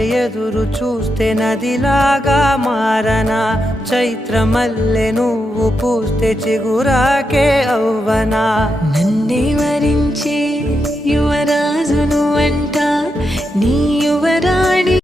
ఎదురు చూస్తే నదిలాగా మారనా, చైత్రమల్లె నువ్వు పూస్తే చిగురాకే అవ్వనా. నన్నే వరించే యువరాజును అంట నీ యువరాణి